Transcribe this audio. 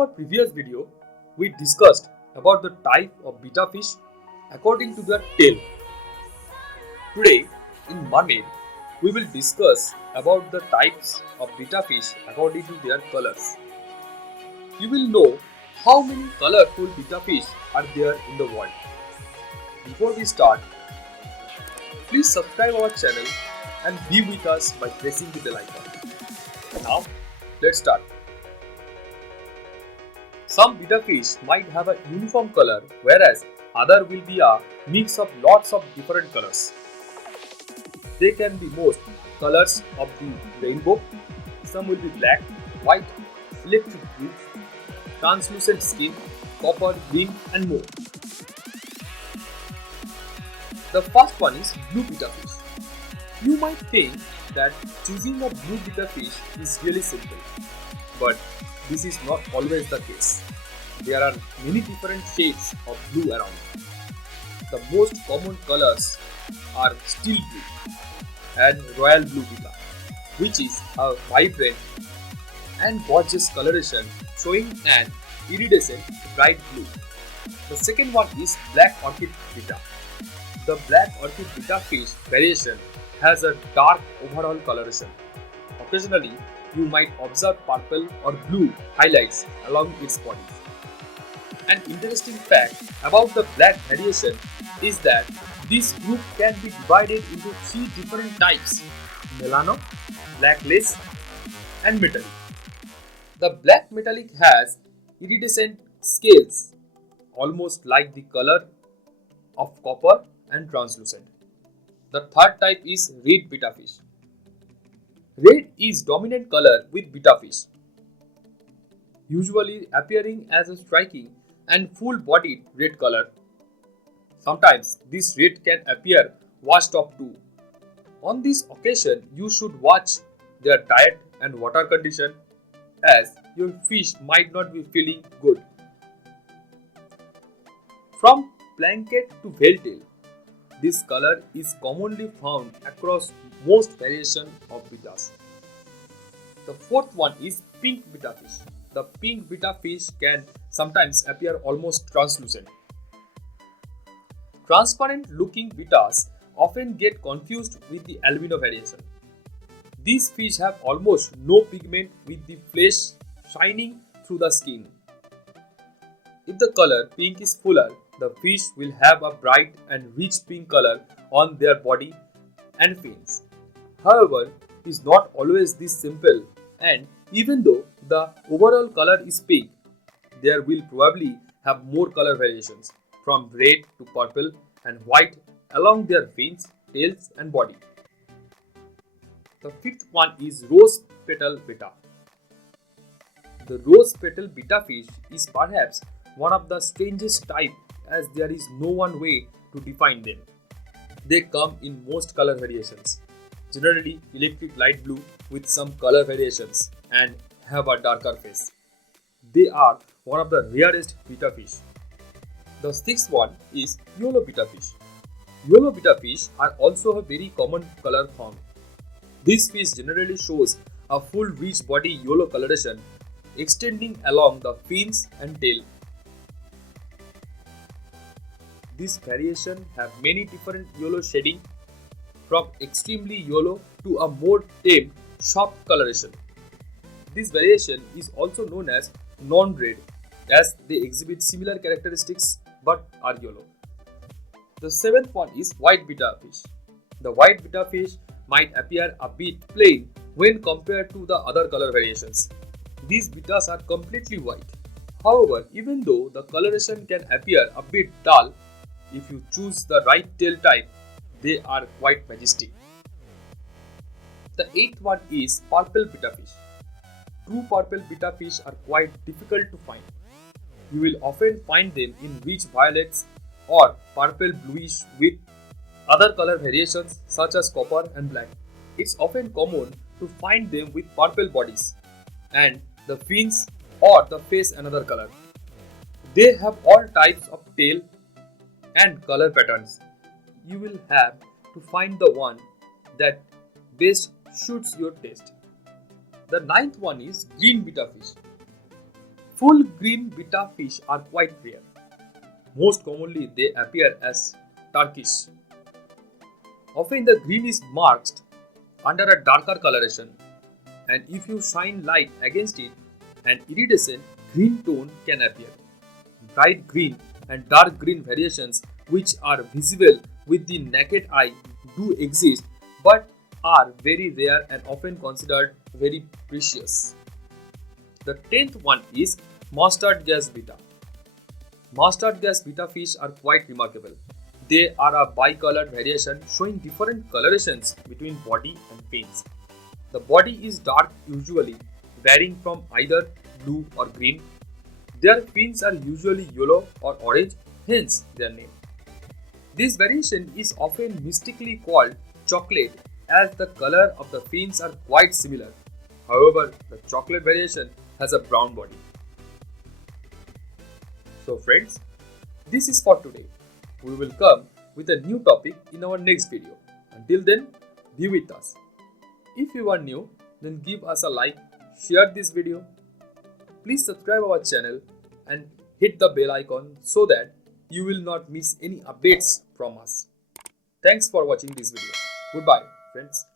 our previous video, we discussed about the type of betta fish according to their tail. Today, in Mermaid, we will discuss about the types of betta fish according to their colors. You will know how many colorful betta fish are there in the world. Before we start, please subscribe our channel and be with us by pressing the bell icon. Now, let's start. Some betta fish might have a uniform color, whereas other will be a mix of lots of different colors. They can be most colors of the rainbow. Some will be black, white, electric blue, translucent skin, copper, green and more. The first one is blue betta fish. You might think that choosing a blue betta fish is really simple, but this is not always the case. There are many different shades of blue around. The most common colors are steel blue and royal blue betta, which is a vibrant and gorgeous coloration showing an iridescent bright blue. The second one is black orchid betta. The black orchid betta fish variation has a dark overall coloration. Occasionally, you might observe purple or blue highlights along its body. An interesting fact about the black variation is that this group can be divided into three different types: melano, black lace, and metallic. The black metallic has iridescent scales, almost like the color of copper and translucent. The third type is red betta fish. Red is dominant color with betta fish, usually appearing as a striking and full-bodied red color. Sometimes this red can appear washed off too. On this occasion, you should watch their diet and water condition, as your fish might not be feeling good. From blanket to veiltail, this color is commonly found across most variations of bettas. The fourth one is pink betta fish. The pink betta fish can sometimes appear almost translucent. Transparent looking bettas often get confused with the albino variation. These fish have almost no pigment, with the flesh shining through the skin. If the color pink is fuller, the fish will have a bright and rich pink color on their body and fins. However, it is not always this simple, and even though the overall color is pink, there will probably have more color variations, from red to purple and white along their fins, tails and body. The fifth one is rose petal betta. The rose petal betta fish is perhaps one of the strangest type, as there is no one way to define them. They come in most color variations, generally electric light blue with some color variations, and have a darker face. They are one of the rarest betta fish. The sixth one is yellow betta fish. Yellow betta fish are also a very common color form. This fish generally shows a full rich body yellow coloration extending along the fins and tail. This variation have many different yellow shading, from extremely yellow to a more tame, soft coloration. This variation is also known as non-red, as they exhibit similar characteristics but are yellow. The seventh one is white betta fish. The white betta fish might appear a bit plain when compared to the other color variations. These bettas are completely white. However, even though the coloration can appear a bit dull, if you choose the right tail type, they are quite majestic. The eighth one is purple betta fish. True purple betta fish are quite difficult to find. You will often find them in rich violets or purple bluish with other color variations such as copper and black. It's often common to find them with purple bodies and the fins or the face another color. They have all types of tail and color patterns. You will have to find the one that best suits your taste. The ninth one is green betta fish. Full green betta fish are quite rare. Most commonly, they appear as Turkish. Often, the green is marked under a darker coloration, and if you shine light against it, an iridescent green tone can appear. Bright green and dark green variations, which are visible with the naked eye, do exist but are very rare and often considered very precious. The 10th one is mustard gas betta. Mustard gas betta fish are quite remarkable. They are a bicolored variation showing different colorations between body and fins. The body is dark usually, varying from either blue or green. Their fins are usually yellow or orange, hence their name. This variation is often mystically called chocolate as the color of the fins are quite similar. However, the chocolate variation has a brown body. So friends, this is for today. We will come with a new topic in our next video. Until then, be with us. If you are new, then give us a like, share this video. Please subscribe our channel and hit the bell icon so that you will not miss any updates from us. Thanks for watching this video. Goodbye, friends.